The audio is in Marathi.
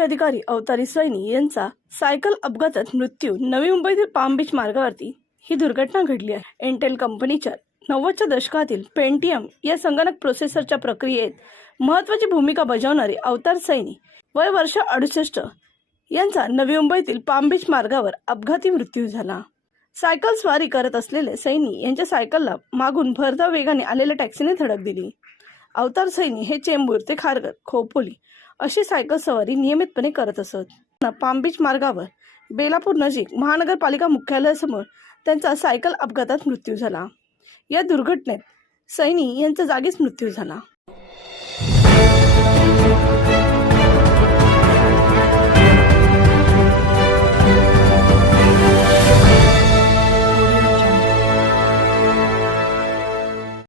माजी अधिकारी अवतारी सैनी यांचा सायकल अपघातात मृत्यू। नवी मुंबईतील पाम बीच मार्गावरती ही दुर्घटना घडली आहे। इंटेल कंपनीच्या 90च्या दशकातील पेंटियम या संगणक प्रोसेसरच्या प्रक्रियेत महत्त्वाची भूमिका बजावणारे अवतार सैनी वय वर्ष 68 यांचा नवी मुंबईतील पाम बीच मार्गावर अपघाती मृत्यू झाला। सायकल स्वारी करत असलेले सैनी यांच्या सायकलला मागून भरधाव वेगाने आलेल्या टॅक्सीने धडक दिली। अवतार सैनी हे चेंबूर ते खारघर खोपोली अशी सायकल सवारी नियमितपणे करत असत। पाम बीच मार्गावर बेलापूर नजीक महानगरपालिका मुख्यालयासमोर त्यांचा सायकल अपघातात मृत्यू झाला। या दुर्घटनेत सैनी यांचा जागीच मृत्यू झाला।